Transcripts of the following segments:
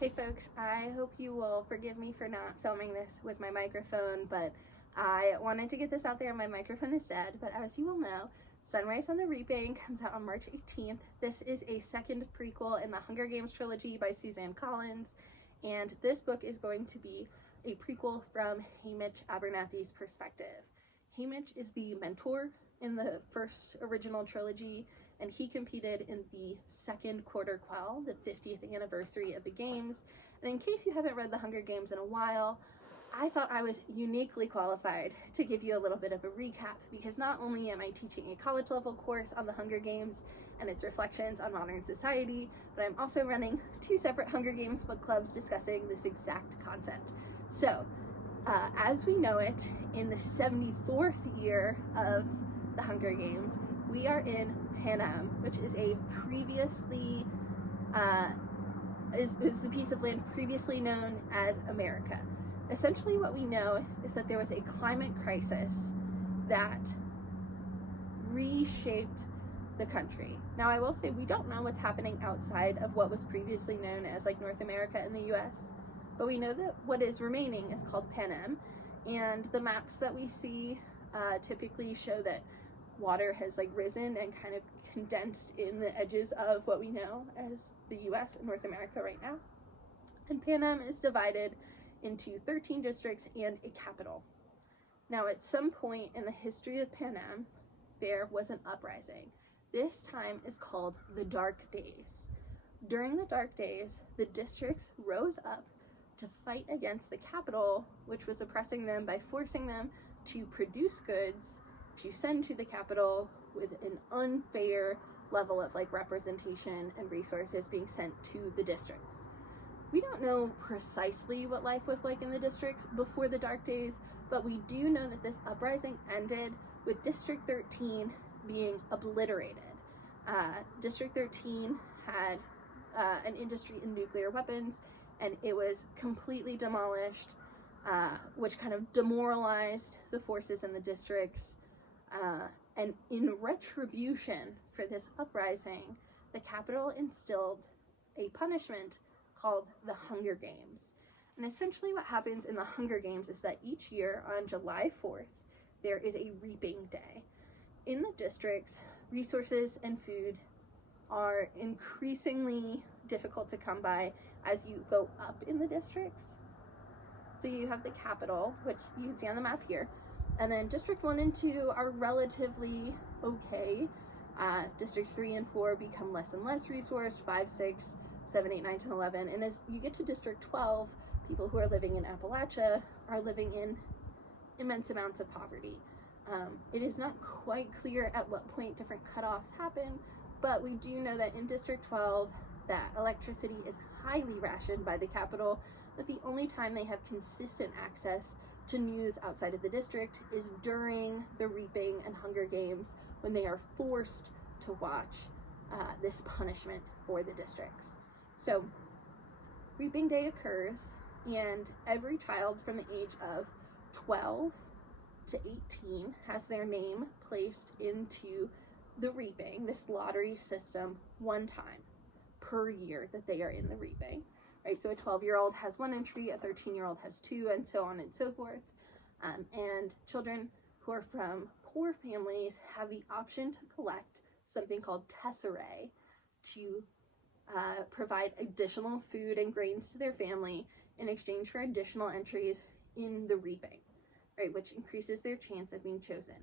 Hey folks, I hope you will forgive me for not filming this with my microphone, but I wanted to get this out there. My microphone is dead, but as you will know, Sunrise on the Reaping comes out on March 18th. This is a second prequel in the Hunger Games trilogy by Suzanne Collins, and this book is going to be a prequel from Haymitch Abernathy's perspective. Haymitch is the mentor in the first original trilogy, and he competed in the second quarter quell, the 50th anniversary of the games. And in case you haven't read the Hunger Games in a while, I thought I was uniquely qualified to give you a little bit of a recap, because not only am I teaching a college level course on the Hunger Games and its reflections on modern society, but I'm also running two separate Hunger Games book clubs discussing this exact concept. So, as we know it, in the 74th year of the Hunger Games, we are in Panem, which is a previously is the piece of land previously known as America. Essentially what we know is that there was a climate crisis that reshaped the country. Now I will say we don't know what's happening outside of what was previously known as like North America and the US, but we know that what is remaining is called Panem, and the maps that we see typically show that water has like risen and kind of condensed in the edges of what we know as the US and North America right now. And Panem is divided into 13 districts and a capital. Now at some point in the history of Panem, there was an uprising. This time is called the Dark Days. During the Dark Days, the districts rose up to fight against the capital, which was oppressing them by forcing them to produce goods to send to the capital with an unfair level of like representation and resources being sent to the districts. We don't know precisely what life was like in the districts before the Dark Days, but we do know that this uprising ended with District 13 being obliterated. District 13 had an industry in nuclear weapons, and it was completely demolished, which kind of demoralized the forces in the districts. And in retribution for this uprising, the capital instilled a punishment called the Hunger Games. And essentially what happens in the Hunger Games is that each year on July 4th, there is a reaping day. In the districts, resources and food are increasingly difficult to come by as you go up in the districts. So you have the capital, which you can see on the map here, and then District 1 and 2 are relatively okay. Districts 3 and 4 become less and less resourced, 5, 6, 7, 8, 9, 10, 11. And as you get to District 12, people who are living in Appalachia are living in immense amounts of poverty. It is not quite clear at what point different cutoffs happen, but we do know that in District 12, that electricity is highly rationed by the capital, but the only time they have consistent access to news outside of the district is during the Reaping and Hunger Games, when they are forced to watch this punishment for the districts. So Reaping Day occurs, and every child from the age of 12 to 18 has their name placed into the Reaping, this lottery system, one time per year that they are in the Reaping. Right, so a 12-year-old has one entry, a 13-year-old has two, and so on and so forth. And children who are from poor families have the option to collect something called tesserae to provide additional food and grains to their family in exchange for additional entries in the Reaping, right, which increases their chance of being chosen.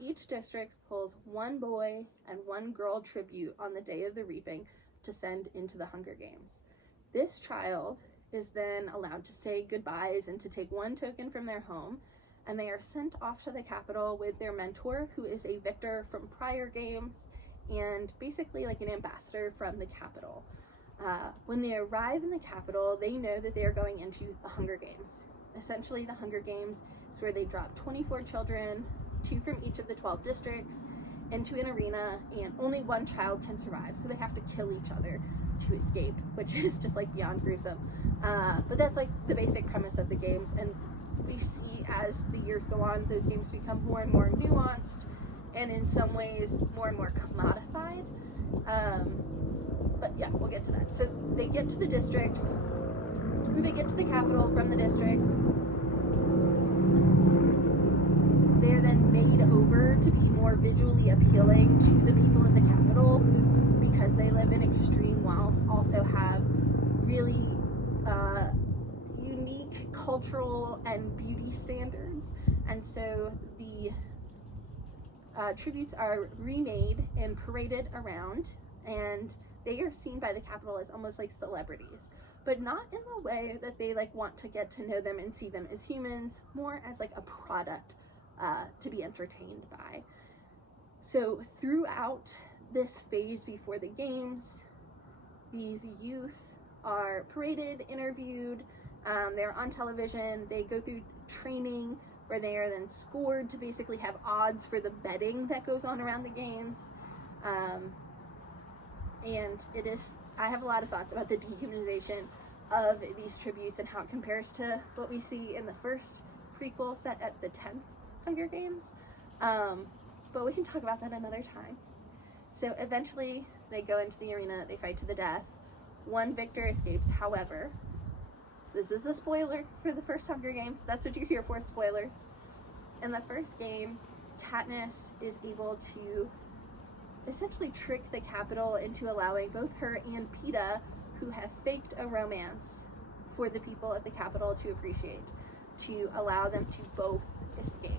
Each district pulls one boy and one girl tribute on the day of the Reaping to send into the Hunger Games. This child is then allowed to say goodbyes and to take one token from their home, and they are sent off to the capital with their mentor, who is a victor from prior games and basically like an ambassador from the capital. When they arrive in the capital, they know that they are going into the Hunger Games. Essentially, the Hunger Games is where they drop 24 children, 2 from each of the 12 districts, into an arena, and only one child can survive, so they have to kill each other to escape, which is just like beyond gruesome. But that's like the basic premise of the games, and we see as the years go on, those games become more and more nuanced, and in some ways more and more commodified. but yeah, we'll get to that. So they get to the districts, they get to the capital from the districts. They're then made over to be more visually appealing to the people of the capital, who, because they live in extreme wealth, also have really unique cultural and beauty standards. And so the tributes are remade and paraded around, and they are seen by the capital as almost like celebrities, but not in the way that they like want to get to know them and see them as humans, more as like a product to be entertained by. So throughout this phase before the games, these youth are paraded, interviewed, they're on television, they go through training where they are then scored to basically have odds for the betting that goes on around the games. And it is, I have a lot of thoughts about the dehumanization of these tributes and how it compares to what we see in the first prequel set at the 10th Hunger Games. But we can talk about that another time. So eventually they go into the arena, they fight to the death. One victor escapes. However, this is a spoiler for the first Hunger Games. That's what you're here for, spoilers. In the first game, Katniss is able to essentially trick the Capitol into allowing both her and Peeta, who have faked a romance for the people of the Capitol to appreciate, to allow them to both escape.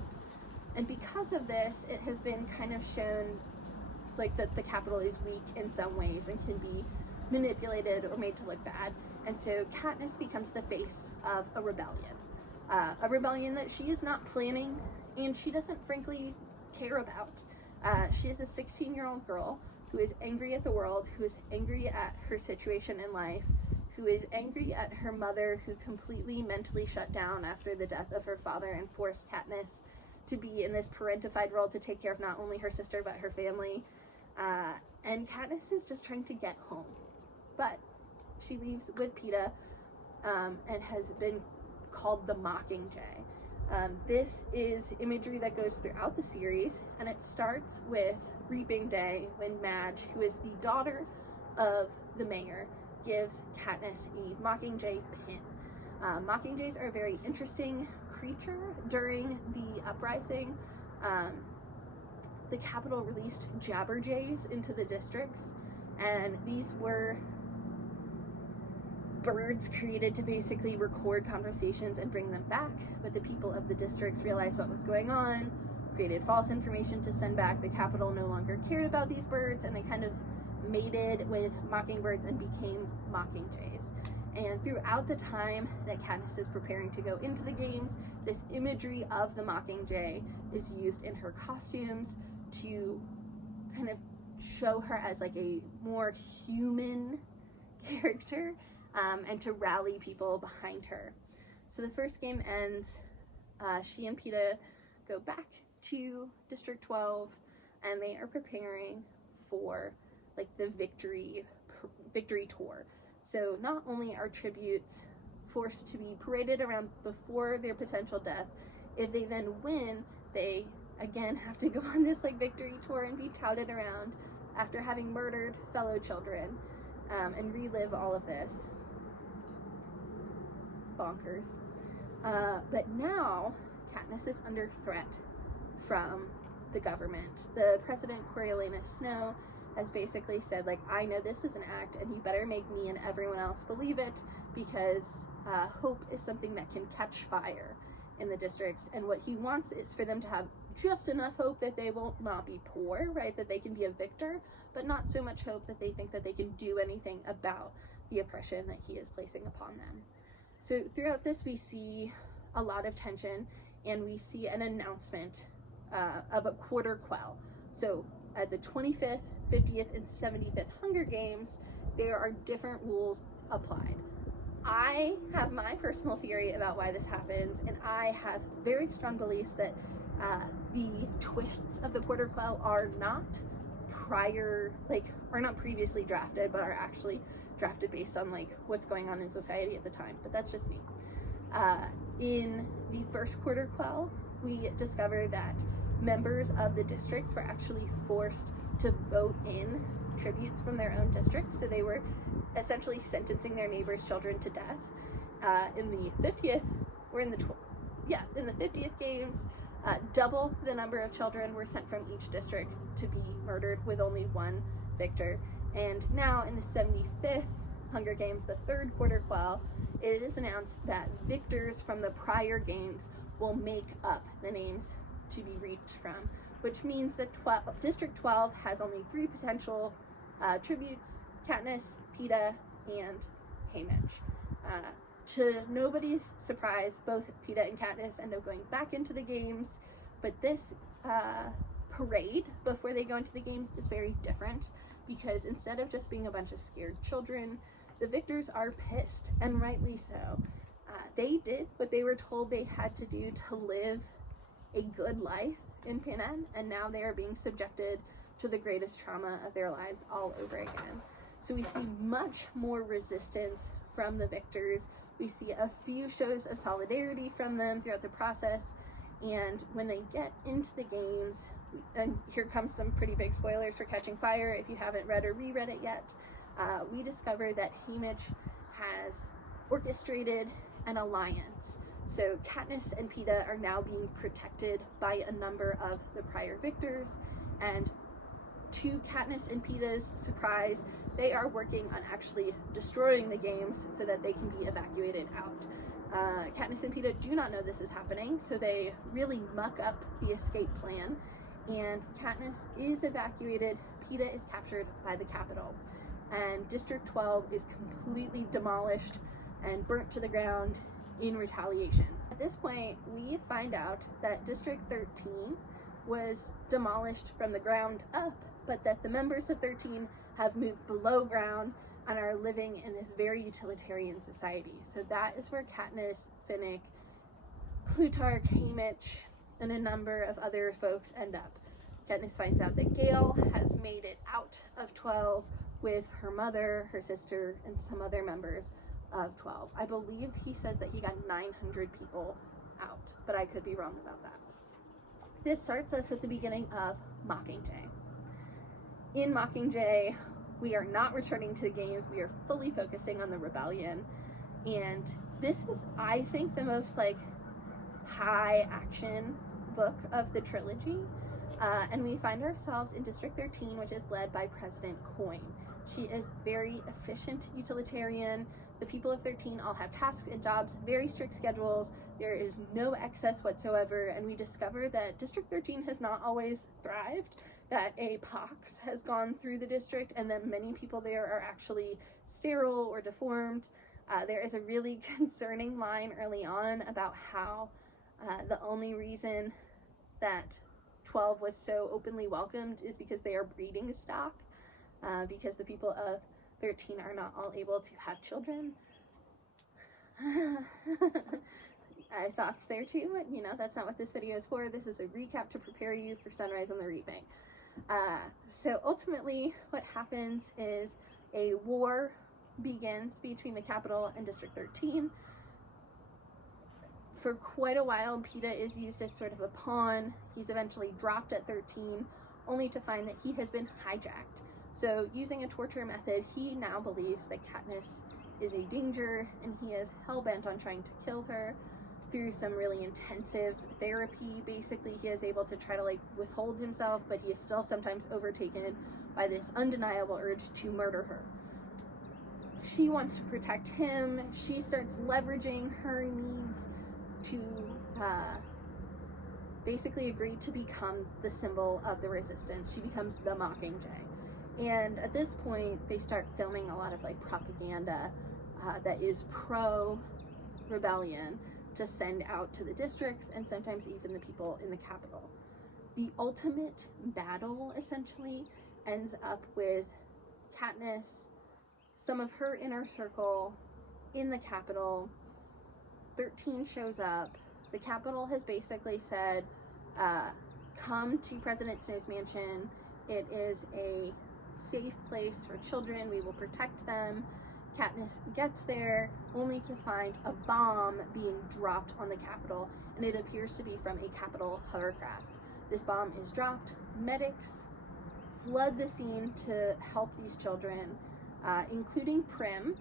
And because of this, it has been kind of shown like that the Capitol is weak in some ways and can be manipulated or made to look bad. And so Katniss becomes the face of a rebellion that she is not planning and she doesn't frankly care about. She is a 16-year-old girl who is angry at the world, who is angry at her situation in life, who is angry at her mother, who completely mentally shut down after the death of her father and forced Katniss to be in this parentified role to take care of not only her sister but her family. And Katniss is just trying to get home. But she leaves with Peeta and has been called the Mockingjay. This is imagery that goes throughout the series, and it starts with Reaping Day when Madge, who is the daughter of the mayor, gives Katniss a Mockingjay pin. Mockingjays are a very interesting creature. During the uprising, the Capitol released Jabberjays into the districts, and these were birds created to basically record conversations and bring them back, but the people of the districts realized what was going on, created false information to send back. The Capitol no longer cared about these birds, and they kind of mated with mockingbirds and became Mockingjays. And throughout the time that Katniss is preparing to go into the games, this imagery of the Mockingjay is used in her costumes to kind of show her as like a more human character, and to rally people behind her. So the first game ends, she and Peeta go back to District 12, and they are preparing for like the victory tour. So not only are tributes forced to be paraded around before their potential death, if they then win, they again have to go on this like victory tour and be touted around after having murdered fellow children, and relive all of this. Bonkers. But now Katniss is under threat from the government. The president, Coriolanus Snow, has basically said, like, I know this is an act and you better make me and everyone else believe it, because hope is something that can catch fire in the districts, and what he wants is for them to have just enough hope that they will not be poor, right, that they can be a victor, but not so much hope that they think that they can do anything about the oppression that he is placing upon them. So throughout this we see a lot of tension, and we see an announcement of a quarter quell. So at the 25th, 50th, and 75th Hunger Games, there are different rules applied. I have my personal theory about why this happens, and I have very strong beliefs that the twists of the quarter quell are not previously drafted, but are actually drafted based on like what's going on in society at the time. But that's just me. In the first quarter quell, we discover that members of the districts were actually forced to vote in tributes from their own districts. So they were essentially sentencing their neighbors' children to death. In the 50th, or in the 50th games, double the number of children were sent from each district to be murdered, with only one victor. And now in the 75th Hunger Games, the third quarter quell, it is announced that victors from the prior games will make up the names to be reaped from, which means that District 12 has only 3 potential tributes: Katniss, Peeta, and Haymitch. To nobody's surprise, both Peeta and Katniss end up going back into the games, but this parade before they go into the games is very different, because instead of just being a bunch of scared children, the victors are pissed, and rightly so. They did what they were told they had to do to live a good life in Panem, and now they are being subjected to the greatest trauma of their lives all over again. So we see much more resistance from the victors. We see a few shows of solidarity from them throughout the process, and when they get into the games, and here comes some pretty big spoilers for Catching Fire if you haven't read or reread it yet, we discover that Haymitch has orchestrated an alliance. So Katniss and Peeta are now being protected by a number of the prior victors, and to Katniss and Peeta's surprise, they are working on actually destroying the games so that they can be evacuated out. Katniss and Peeta do not know this is happening, so they really muck up the escape plan, and Katniss is evacuated. Peeta is captured by the Capitol, and District 12 is completely demolished and burnt to the ground in retaliation. At this point, we find out that District 13 was demolished from the ground up, but that the members of 13 have moved below ground and are living in this very utilitarian society. So that is where Katniss, Finnick, Plutarch, Haymitch, and a number of other folks end up. Katniss finds out that Gale has made it out of 12 with her mother, her sister, and some other members of 12. I believe he says that he got 900 people out, but I could be wrong about that. This starts us at the beginning of Mockingjay. In Mockingjay, we are not returning to the games. We are fully focusing on the rebellion, and this is, I think, the most high action book of the trilogy. And we find ourselves in District 13, which is led by President Coin. She is very efficient utilitarian. The people of 13 all have tasks and jobs, very strict schedules. There is no excess whatsoever, and we discover that District 13 has not always thrived, that a pox has gone through the district, and that many people there are actually sterile or deformed. There is a really concerning line early on about how the only reason that 12 was so openly welcomed is because they are breeding stock, because the people of 13 are not all able to have children. Our thoughts there too, but that's not what this video is for. This is a recap to prepare you for Sunrise on the Reaping. So ultimately what happens is a war begins between the Capitol and District 13. For quite a while, Peeta is used as sort of a pawn. He's eventually dropped at 13, only to find that he has been hijacked. So using a torture method, he now believes that Katniss is a danger, and he is hell-bent on trying to kill her. Through some really intensive therapy, basically, he is able to try to withhold himself, but he is still sometimes overtaken by this undeniable urge to murder her. She wants to protect him. She starts leveraging her needs to basically agree to become the symbol of the resistance. She becomes the Mockingjay. And at this point, they start filming a lot of propaganda that is pro-rebellion to send out to the districts and sometimes even the people in the Capitol. The ultimate battle essentially ends up with Katniss, some of her inner circle in the Capitol. 13 shows up. The Capitol has basically said, come to President Snow's mansion. It is a safe place for children. We will protect them. Katniss gets there only to find a bomb being dropped on the Capitol, and it appears to be from a Capitol hovercraft. This bomb is dropped. Medics flood the scene to help these children, including Prim,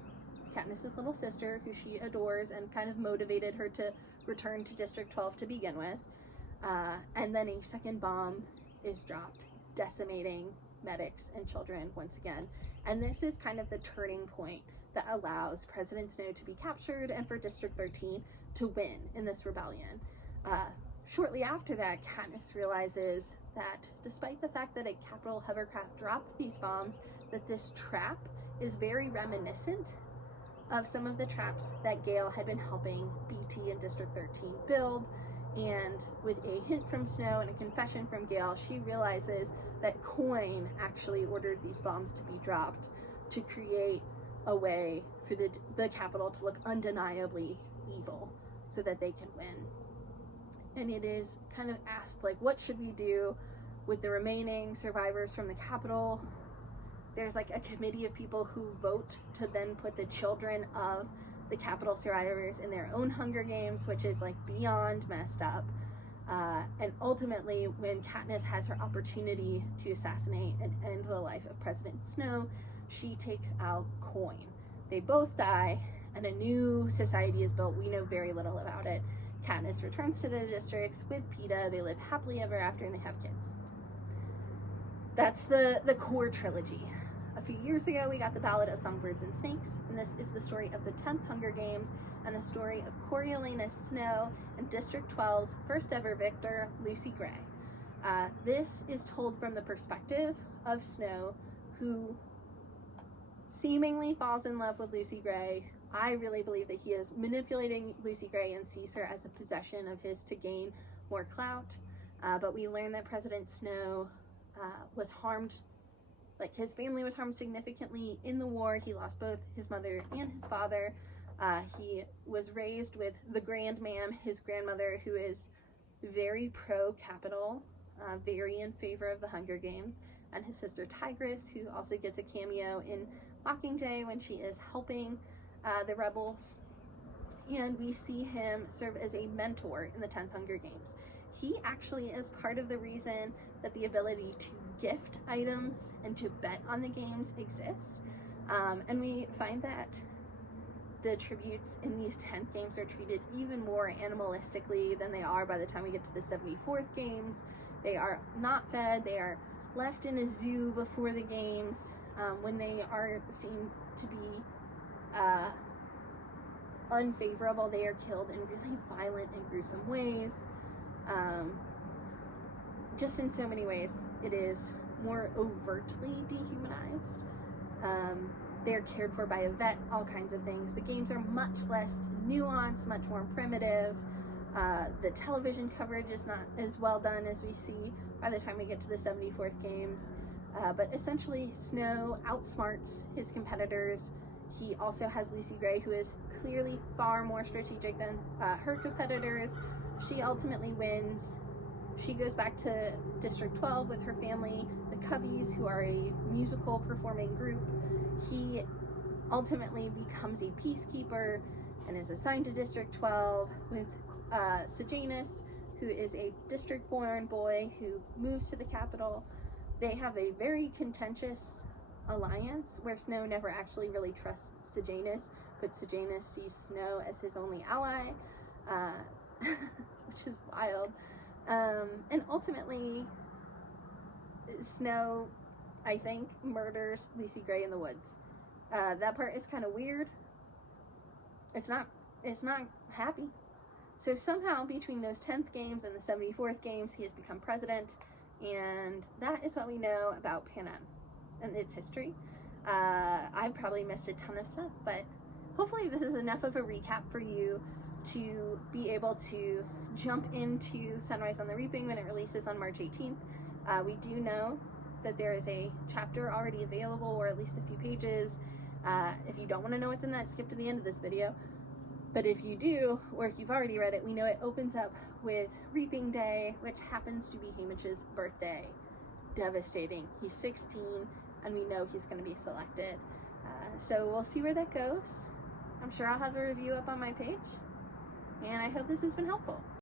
Katniss's little sister, who she adores and kind of motivated her to return to District 12 to begin with. And then a second bomb is dropped, decimating medics and children once again. And this is kind of the turning point that allows President Snow to be captured and for District 13 to win in this rebellion. Shortly after that, Katniss realizes that despite the fact that a Capitol hovercraft dropped these bombs, that this trap is very reminiscent of some of the traps that Gale had been helping BT and District 13 build. And with a hint from Snow and a confession from Gale, she realizes that Coin actually ordered these bombs to be dropped to create a way for the Capitol to look undeniably evil so that they can win. And it is kind of asked, like, what should we do with the remaining survivors from the Capitol? There's like a committee of people who vote to then put the children of the Capitol survivors in their own Hunger Games, which is like beyond messed up. And ultimately, when Katniss has her opportunity to assassinate and end the life of President Snow, she takes out Coin. They both die, and a new society is built. We know very little about it. Katniss returns to the districts with Peeta. They live happily ever after, and they have kids. That's the core trilogy. A few years ago, we got the Ballad of Songbirds and Snakes, and this is the story of the 10th Hunger Games and the story of Coriolanus Snow and District 12's first ever victor, Lucy Gray. This is told from the perspective of Snow, who seemingly falls in love with Lucy Gray. I really believe that he is manipulating Lucy Gray and sees her as a possession of his to gain more clout. But we learn that President Snow was harmed, like his family was harmed significantly in the war. He lost both his mother and his father. He was raised with the Grand Ma'am, his grandmother, who is very pro-Capitol, very in favor of the Hunger Games, and his sister Tigress, who also gets a cameo in Mockingjay when she is helping the rebels. And we see him serve as a mentor in the 10th Hunger Games. He actually is part of the reason that the ability to gift items and to bet on the games exist. And we find that the tributes in these 10th games are treated even more animalistically than they are by the time we get to the 74th games. They are not fed, they are left in a zoo before the games. When they are seen to be unfavorable, they are killed in really violent and gruesome ways. Just in so many ways, it is more overtly dehumanized. They're cared for by a vet, all kinds of things. The games are much less nuanced, much more primitive. The television coverage is not as well done as we see by the time we get to the 74th games. But essentially, Snow outsmarts his competitors. He also has Lucy Gray, who is clearly far more strategic than her competitors. She ultimately wins. She goes back to District 12 with her family, the Coveys, who are a musical performing group. He ultimately becomes a peacekeeper and is assigned to District 12 with Sejanus, who is a district-born boy who moves to the Capitol. They have a very contentious alliance where Snow never actually really trusts Sejanus, but Sejanus sees Snow as his only ally, which is wild. And ultimately, Snow, I think, murders Lucy Gray in the woods. That part is kind of weird. It's not happy. So somehow between those 10th games and the 74th games, he has become president, and that is what we know about Panem and its history. I've probably missed a ton of stuff, but hopefully this is enough of a recap for you to be able to jump into Sunrise on the Reaping when it releases on March 18th. We do know that there is a chapter already available, or at least a few pages. If you don't want to know what's in that, skip to the end of this video. But if you do, or if you've already read it, we know it opens up with Reaping Day, which happens to be Haymitch's birthday. Devastating. He's 16, and we know he's going to be selected. So we'll see where that goes. I'm sure I'll have a review up on my page, and I hope this has been helpful.